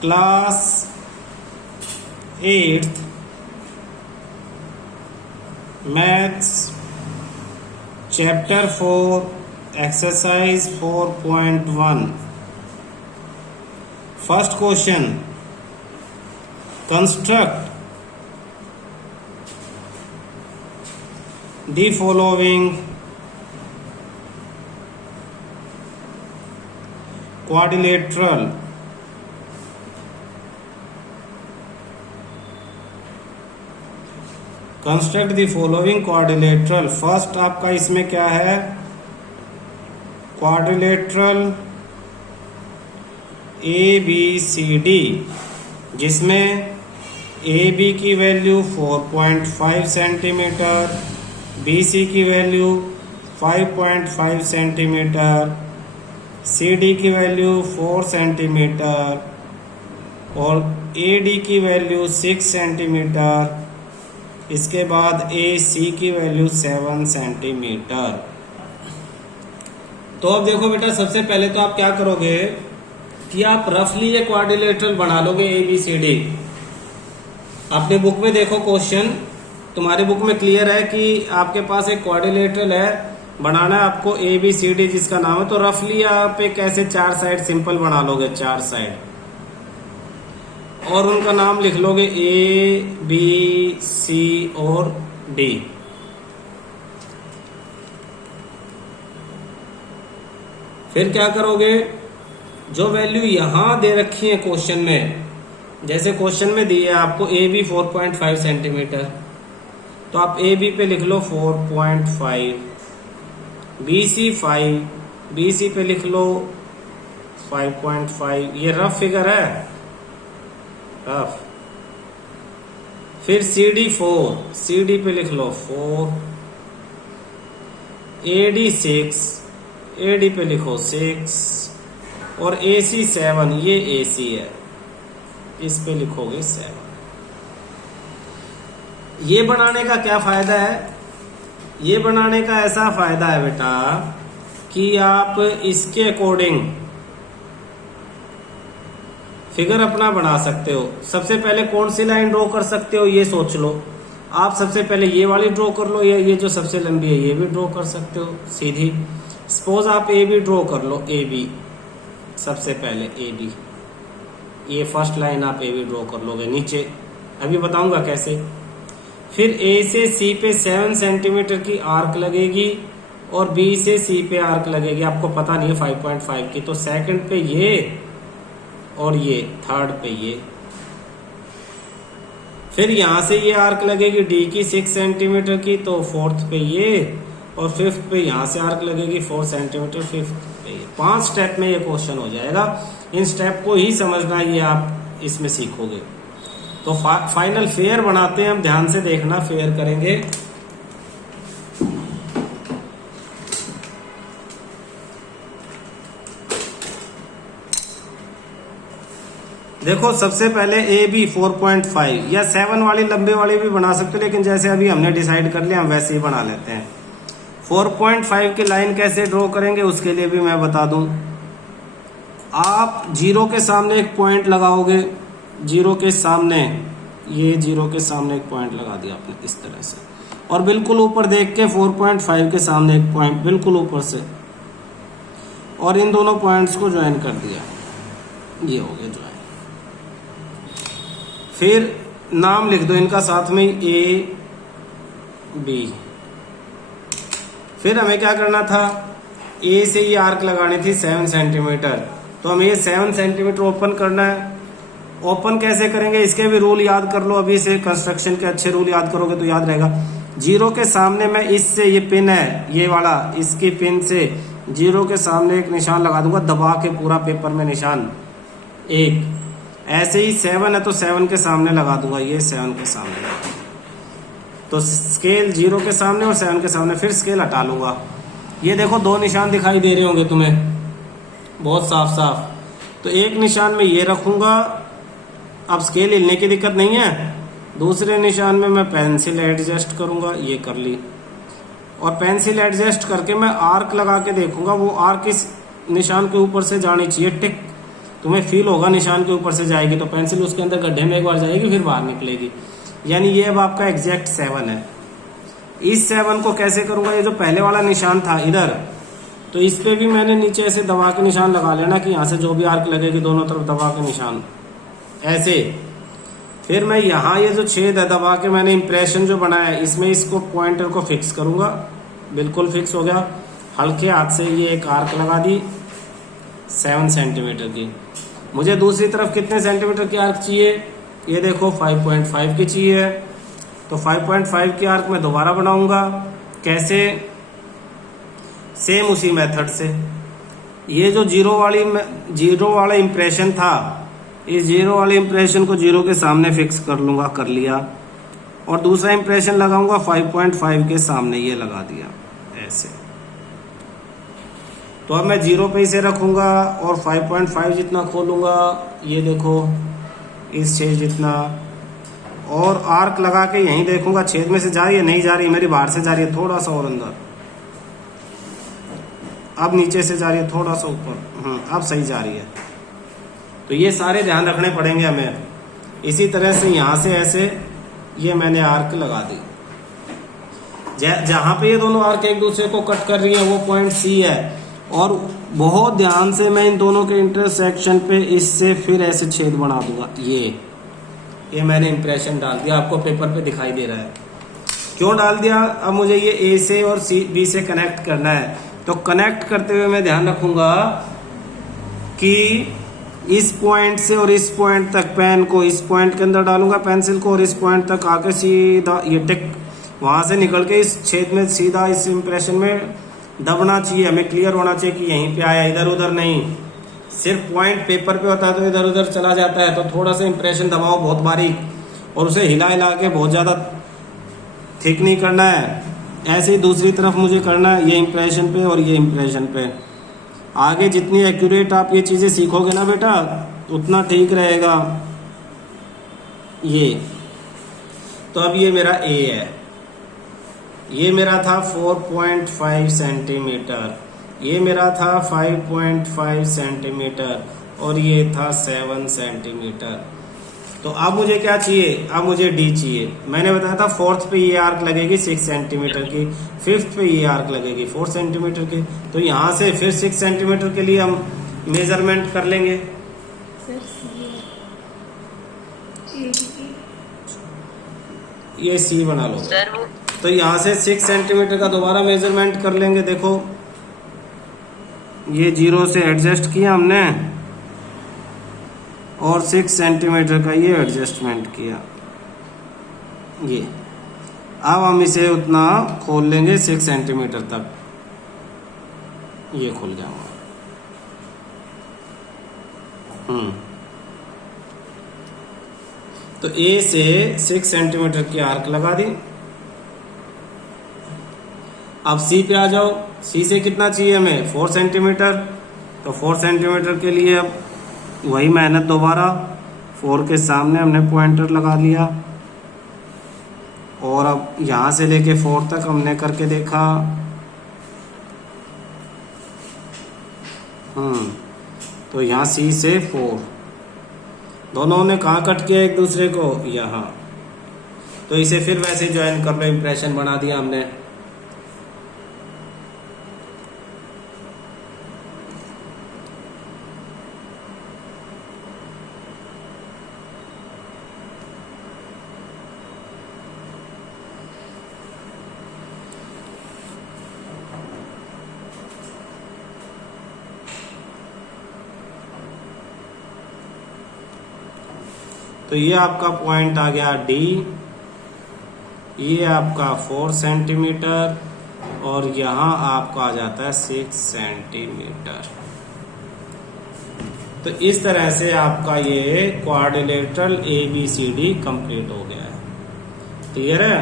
Class 8th maths chapter 4 exercise 4.1 first question construct the following quadrilateral construct the following quadrilateral. First आपका इसमें क्या है, quadrilateral A B C D, जिसमें A B की value 4.5 centimetre, B C की value 5.5 centimetre, C D की value 4 centimetre और A D की वैल्यू 6 सेंटीमीटर। इसके बाद ए सी की वैल्यू 7 सेंटीमीटर। तो अब देखो बेटा, सबसे पहले तो आप क्या करोगे कि आप रफली ये क्वाड्रिलेटरल बना लोगे ए बी सी डी। अपने बुक में देखो क्वेश्चन, तुम्हारे बुक में क्लियर है कि आपके पास एक क्वाड्रिलेटरल है, बनाना है आपको ए बी सी डी जिसका नाम है। तो रफली आप एक ऐसे 4 साइड सिंपल बना लोगे, 4 साइड, और उनका नाम लिख लोगे ए बी सी और डी। फिर क्या करोगे, जो वैल्यू यहां दे रखी है क्वेश्चन में, जैसे क्वेश्चन में दी है आपको ए बी 4.5 सेंटीमीटर, तो आप ए बी पे लिख लो 4.5, बी सी 5, बी सी पे लिख लो 5.5। ये रफ फिगर है, रफ। फिर सी डी 4, सी डी पे लिख लो 4, ए डी 6, ए डी पे लिखो 6 और ए सी 7, ये ए सी है, इस पे लिखोगे 7। ये बनाने का क्या फायदा है, ये बनाने का ऐसा फायदा है बेटा कि आप इसके अकॉर्डिंग फिगर अपना बना सकते हो। सबसे पहले कौन सी लाइन ड्रॉ कर सकते हो ये सोच लो। आप सबसे पहले ये वाली ड्रॉ कर लो, या ये जो सबसे लंबी है ये भी ड्रॉ कर सकते हो सीधी। सपोज आप ए बी ड्रॉ कर लो, ए बी सबसे पहले, ए बी, ये फर्स्ट लाइन आप ए बी ड्रॉ कर लोगे नीचे, अभी बताऊंगा कैसे। फिर ए से सी पे 7 सेंटीमीटर की आर्क लगेगी और बी से सी पे आर्क लगेगी, आपको पता नहीं है 5.5 की, तो सेकंड पे ये और ये थर्ड पे ये। फिर यहां से ये आर्क लगेगी डी की 6 सेंटीमीटर की, तो फोर्थ पे ये, और फिफ्थ पे यहां से आर्क लगेगी 4 सेंटीमीटर, फिफ्थ पे ये। 5 स्टेप में ये क्वेश्चन हो जाएगा। इन स्टेप को ही समझना, ये आप इसमें सीखोगे। तो फाइनल फेयर बनाते हैं हम, ध्यान से देखना, फेयर करेंगे। देखो सबसे पहले ए बी 4.5 या 7 वाली लंबे वाली भी बना सकते हो, लेकिन जैसे अभी हमने डिसाइड कर लिया हम वैसे ही बना लेते हैं। 4.5 की लाइन कैसे ड्रॉ करेंगे उसके लिए भी मैं बता दूं। आप जीरो के सामने एक पॉइंट लगाओगे, जीरो के सामने, ये जीरो के सामने एक पॉइंट लगा दिया आपने इस तरह से, और बिल्कुल ऊपर देख के 4.5 के सामने एक पॉइंट बिल्कुल ऊपर से, और इन दोनों पॉइंट्स को ज्वाइन कर दिया, ये हो गया ज्वाइन। फिर नाम लिख दो इनका साथ में, ए बी। फिर हमें क्या करना था, ए से ये आर्क लगानी थी 7 सेंटीमीटर, तो हमें ये 7 सेंटीमीटर ओपन करना है। ओपन कैसे करेंगे, इसके भी रूल याद कर लो, अभी से कंस्ट्रक्शन के अच्छे रूल याद करोगे तो याद रहेगा। जीरो के सामने मैं इससे, ये पिन है ये वाला, इसकी पिन से जीरो के सामने एक निशान लगा दूंगा, दबा के पूरा पेपर में निशान एक। ऐसे ही 7 है तो 7 के सामने लगा दूंगा, ये 7 के सामने, तो स्केल 0 के सामने और 7 के सामने, फिर स्केल हटा लूंगा। ये देखो 2 निशान दिखाई दे रहे होंगे तुम्हें बहुत साफ साफ। तो एक निशान में ये रखूंगा, अब स्केल हिलने की दिक्कत नहीं है। दूसरे निशान में मैं पेंसिल एडजस्ट करूंगा, ये कर ली, और पेंसिल एडजस्ट करके मैं आर्क लगा के देखूंगा, वो आर्क इस निशान के ऊपर से जानी चाहिए टिक। तुम्हें फील होगा निशान के ऊपर से जाएगी, तो पेंसिल उसके अंदर गड्ढे में एक बार जाएगी फिर बाहर निकलेगी। यानी ये अब आपका एग्जैक्ट 7 है। इस 7 को कैसे करूंगा, ये जो पहले वाला निशान था इधर, तो इस पे भी मैंने नीचे ऐसे दबा के निशान लगा लेना कि यहाँ से जो भी आर्क लगेगी दोनों तरफ दबा के निशान ऐसे। फिर मैं यहाँ ये जो छेद है दबा के मैंने इंप्रेशन जो बनाया है इसमें इसको पॉइंटर को फिक्स करूंगा। बिल्कुल फिक्स हो गया। हल्के हाथ से ये एक आर्क लगा दी 7 सेंटीमीटर की। मुझे दूसरी तरफ कितने सेंटीमीटर की आर्क चाहिए, ये देखो 5.5 की चाहिए। तो 5.5 की आर्क मैं दोबारा बनाऊंगा। कैसे, सेम उसी मेथड से। ये जो जीरो वाला इंप्रेशन था, इस जीरो वाले इंप्रेशन को जीरो के सामने फिक्स कर लूंगा, कर लिया। और दूसरा इंप्रेशन लगाऊंगा 5.5 के सामने, ये लगा दिया ऐसे। तो अब मैं जीरो पे इसे रखूंगा और 5.5 जितना खोलूंगा, ये देखो इस छेद जितना, और आर्क लगा के यहीं देखूंगा छेद में से जा रही है, नहीं जा रही, मेरी बाहर से जा रही है थोड़ा सा और अंदर, अब नीचे से जा रही है थोड़ा सा ऊपर, अब सही जा रही है। तो ये सारे ध्यान रखने पड़ेंगे हमें। इसी तरह से यहाँ से ऐसे ये मैंने आर्क लगा दी। जहां पे ये दोनों आर्क एक दूसरे को कट कर रही है वो पॉइंट सी है, और बहुत ध्यान से मैं इन दोनों के इंटरसेक्शन पे इससे फिर ऐसे छेद बना दूंगा। ये मैंने इंप्रेशन डाल दिया, आपको पेपर पे दिखाई दे रहा है। क्यों डाल दिया, अब मुझे ये ए से और बी से कनेक्ट करना है। तो कनेक्ट करते हुए मैं ध्यान रखूंगा कि इस पॉइंट से और इस पॉइंट तक पेन को इस पॉइंट के अंदर डालूंगा पेंसिल को, और इस पॉइंट तक आके सीधा ये टिक वहां से निकल के इस छेद में सीधा इस इंप्रेशन में दबना चाहिए। हमें क्लियर होना चाहिए कि यहीं पे आया, इधर उधर नहीं। सिर्फ पॉइंट पेपर पे होता है तो इधर उधर चला जाता है। तो थोड़ा सा इंप्रेशन दबाओ बहुत बारीक, और उसे हिला हिला के बहुत ज्यादा थिक नहीं करना है। ऐसे ही दूसरी तरफ मुझे करना है, ये इंप्रेशन पे और ये इंप्रेशन पे। आगे जितनी एक्यूरेट आप ये चीजें सीखोगे ना बेटा, उतना ठीक रहेगा। ये तो अब ये मेरा ए है, ये मेरा था 4.5 सेंटीमीटर, ये मेरा था 5.5 सेंटीमीटर, और ये था 7 सेंटीमीटर। तो अब मुझे क्या चाहिए, अब मुझे डी चाहिए। मैंने बताया था फोर्थ पे ये आर्क लगेगी 6 सेंटीमीटर की, फिफ्थ पे ये आर्क लगेगी 4 सेंटीमीटर की। तो यहाँ से फिर 6 सेंटीमीटर के लिए हम मेजरमेंट कर लेंगे। ये सी बना लो। तो यहाँ से 6 सेंटीमीटर का दोबारा मेजरमेंट कर लेंगे। देखो ये 0 से एडजस्ट किया हमने, और 6 सेंटीमीटर का ये एडजस्टमेंट किया। ये अब हम इसे उतना खोल लेंगे 6 सेंटीमीटर तक। ये खुल गया हमारा। तो ए से 6 सेंटीमीटर की आर्क लगा दी। अब सी पे आ जाओ। सी से कितना चाहिए हमें, 4 सेंटीमीटर। तो 4 सेंटीमीटर के लिए अब वही मेहनत दोबारा, 4 के सामने हमने पॉइंटर लगा लिया, और अब यहां से लेके 4 तक हमने करके देखा। तो यहाँ सी से 4 दोनों ने कहाँ कट किया एक दूसरे को, यहाँ। तो इसे फिर वैसे ज्वाइन कर लो, इंप्रेशन बना दिया हमने। तो ये आपका पॉइंट आ गया डी, ये आपका 4 सेंटीमीटर, और यहाँ आपका आ जाता है 6 सेंटीमीटर। तो इस तरह से आपका ये क्वाड्रिलेटरल ABCD कंप्लीट हो गया है। क्लियर है।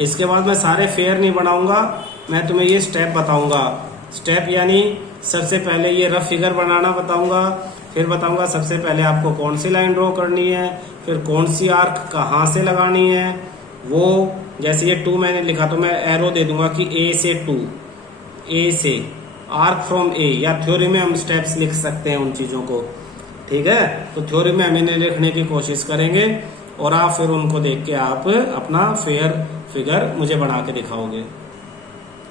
इसके बाद मैं सारे फेयर नहीं बनाऊंगा, मैं तुम्हें ये स्टेप बताऊंगा। स्टेप यानी सबसे पहले ये रफ फिगर बनाना बताऊंगा, फिर बताऊंगा सबसे पहले आपको कौन सी लाइन ड्रॉ करनी है, फिर कौन सी आर्क कहाँ से लगानी है। वो जैसे ये 2 मैंने लिखा तो मैं एरो दे दूंगा कि A से 2, A से आर्क फ्रॉम A, या थ्योरी में हम स्टेप्स लिख सकते हैं उन चीजों को। ठीक है, तो थ्योरी में हम इन्हें लिखने की कोशिश करेंगे और आप फिर उनको देख के आप अपना फेयर फिगर मुझे बना के दिखाओगे।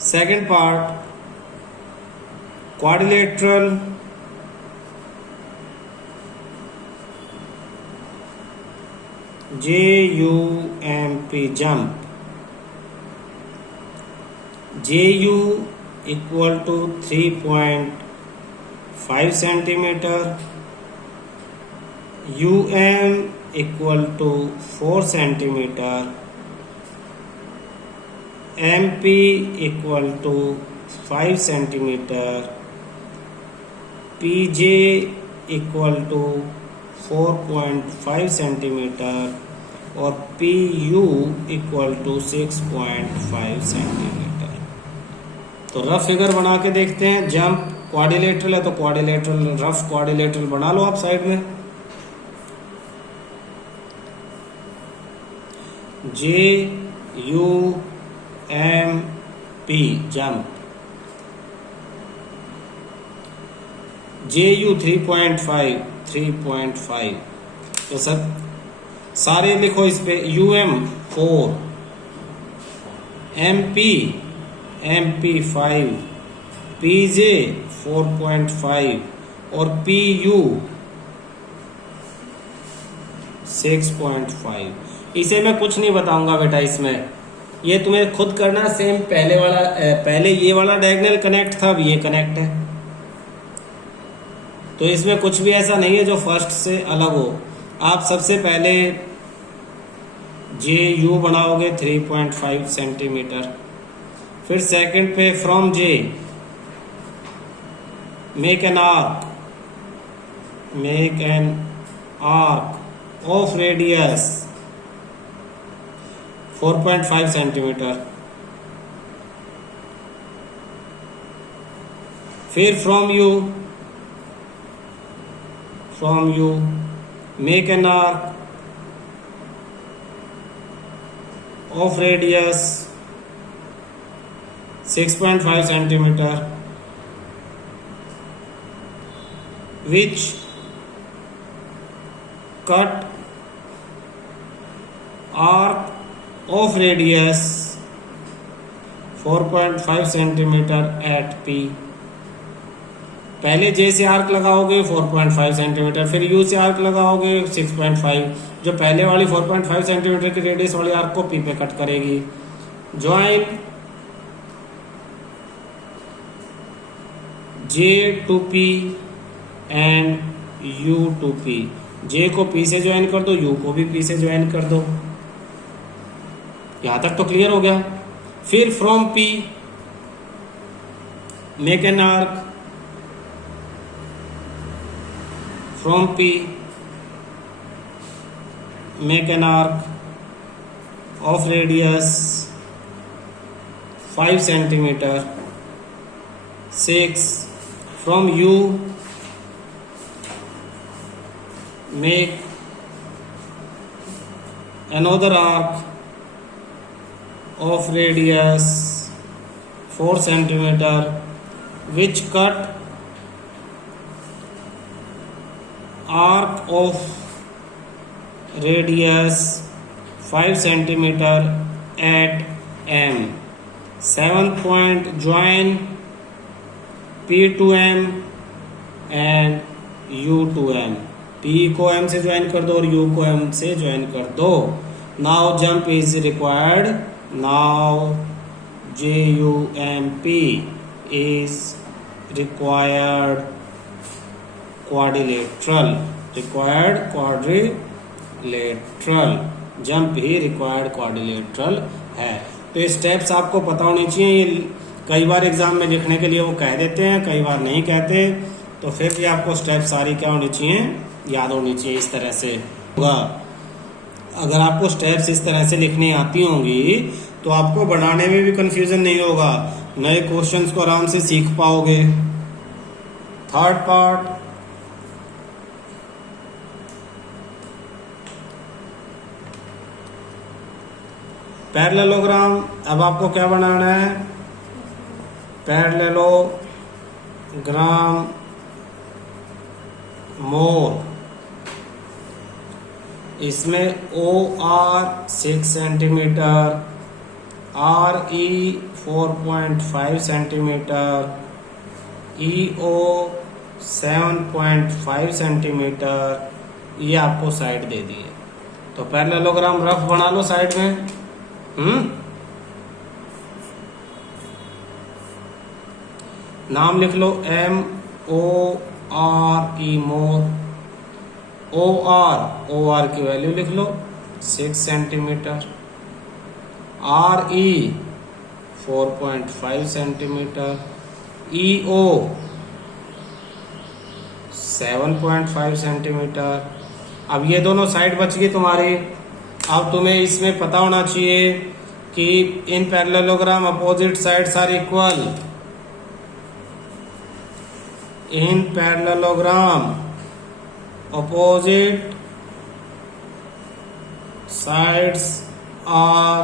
Second part, quadrilateral JUMP jump, JU equal to 3.5 centimetre, UM equal to 4 centimetre, MP equal to 5 centimetre, PJ equal to 4.5 centimetre और PU इक्वल टू 6.5 सेंटीमीटर। तो रफ फिगर बना के देखते हैं। जंप क्वाड्रिलेटरल है तो क्वाड्रिलेटरल, रफ क्वाड्रिलेटरल बना लो आप साइड में। JUMP जंप, JU 3.5 तो सब सारे लिखो इस पे। UM 4, MP 5, PJ 4.5 और PU 6.5। इसे मैं कुछ नहीं बताऊंगा बेटा, इसमें ये तुम्हें खुद करना। सेम पहले ये वाला डायगोनल कनेक्ट था, अब ये कनेक्ट है, तो इसमें कुछ भी ऐसा नहीं है जो फर्स्ट से अलग हो। आप सबसे पहले JU बनाओगे 3.5 सेंटीमीटर, फिर सेकंड पे from J make an arc of radius 4.5 centimetre, फिर from U make an arc of radius 6.5 centimeter which cut arc of radius 4.5 centimeter at P। पहले J से आर्क लगाओगे 4.5 सेंटीमीटर, फिर U से arc लगाओगे 6.5। जो पहले वाली 4.5 सेंटीमीटर की रेडियस वाली आर्क को P पे कट करेगी। Join J to P and U to P। J को P से ज्वाइन कर दो, U को भी P से ज्वाइन कर दो। यहां तक तो क्लियर हो गया। फिर from P make an arc, from P make an arc of radius 5 centimeter 6। from U make another arc of radius 4 centimeter which cut arc of radius 5 centimeter at M। 7th point join P to M and U to M। P को M से join कर दो और U को M से join कर दो। Now jump is required। Now JUMP is required quadrilateral jump he required quadrilateral है। तो ये स्टेप्स आपको पता होनी चाहिए। ये कई बार एग्जाम में लिखने के लिए वो कह देते हैं, कई बार नहीं कहते, तो फिर भी आपको स्टेप सारी क्या होनी चाहिए, याद होनी चाहिए। इस तरह से होगा। अगर आपको स्टेप्स इस तरह से लिखनी आती होंगी तो आपको बनाने में भी कंफ्यूजन नहीं होगा, नए क्वेश्चंस को आराम से सीख पाओगे। Third part, parallelogram. अब आपको क्या बनाना है, पैरेललोग्राम मोर। इसमें OR 6 centimetre, RE 4.5 centimetre, EO 7.5 centimetre, ये आपको साइड दे दी है। तो पैरेललोग्राम रफ बना लो साइड में। नाम लिख लो MORE मोर। OR की वैल्यू लिख लो 6 centimetre, RE 4.5 centimetre, EO 7.5 centimetre. अब ये दोनों साइड बच गई तुम्हारी। अब तुम्हें इसमें पता होना चाहिए कि in parallelogram opposite sides are equal. In parallelogram opposite sides are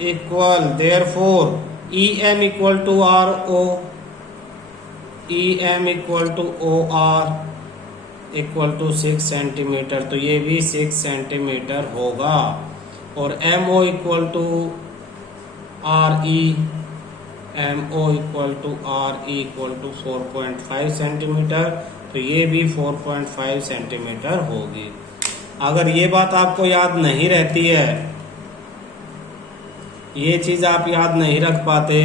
equal, therefore EM equal to RO, EM equal to OR equal to 6 centimetre. तो ये भी 6 सेंटीमीटर होगा। और MO equal to RE, MO equal to RE equal to 4.5 centimetre. तो ये भी 4.5 centimetre होगी। अगर ये बात आपको याद नहीं रहती है, ये चीज आप याद नहीं रख पाते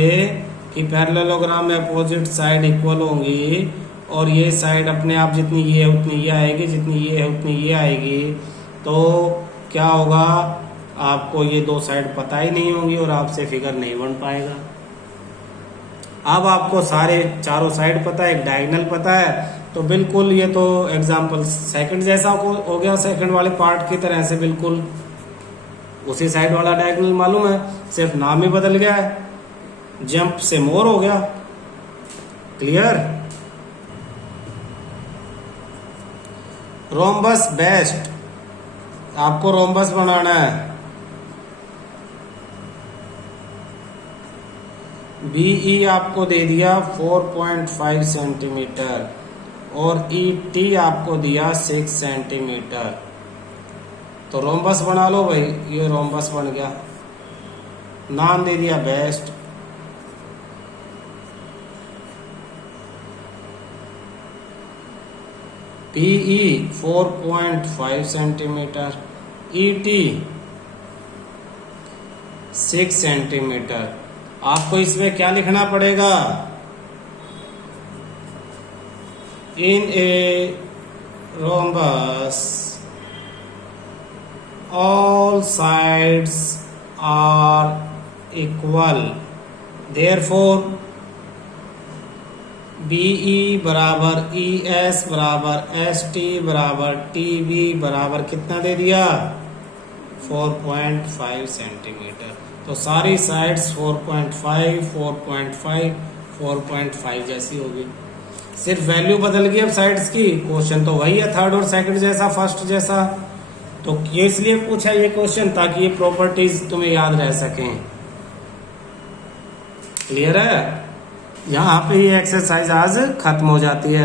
कि पैरेललोग्राम में अपोजिट साइड इक्वल होंगी और ये साइड अपने आप जितनी ये है उतनी ये आएगी, जितनी ये है उतनी ये आएगी, तो क्या होगा, आपको ये दो साइड पता ही नहीं होंगी और आपसे फिगर नहीं बन पाएगा। अब आपको सारे चारों साइड पता है, एक डायगोनल पता है, तो बिल्कुल ये तो एग्जाम्पल सेकंड जैसा हो गया, सेकंड वाले पार्ट की तरह से बिल्कुल उसी साइड वाला डायगोनल मालूम है, सिर्फ नाम ही बदल गया है, जंप से मोर हो गया। क्लियर? रोम्बस बेस्ट, आपको रोम्बस बनाना है। BE आपको दे दिया 4.5 सेंटीमीटर और ET आपको दिया 6 सेंटीमीटर। तो रोम्बस बना लो भाई, ये रोम्बस बन गया, नाम दे दिया best. PE 4.5 centimetre, ET 6 centimetre. आपको इसमें क्या लिखना पड़ेगा? In a rhombus all sides are equal, therefore BE बराबर ES बराबर ST बराबर TB बराबर कितना दे दिया? 4.5 सेंटीमीटर। तो सारी साइड्स 4.5, 4.5, 4.5 जैसी होगी, सिर्फ वैल्यू बदल गई अब साइड्स की। क्वेश्चन तो वही है, थर्ड और सेकंड जैसा, फर्स्ट जैसा। तो ये इसलिए पूछा ये क्वेश्चन ताकि ये प्रॉपर्टीज तुम्हें याद रह सकें। क्लियर है? यहाँ पे ये एक्सरसाइज आज खत्म हो जाती है।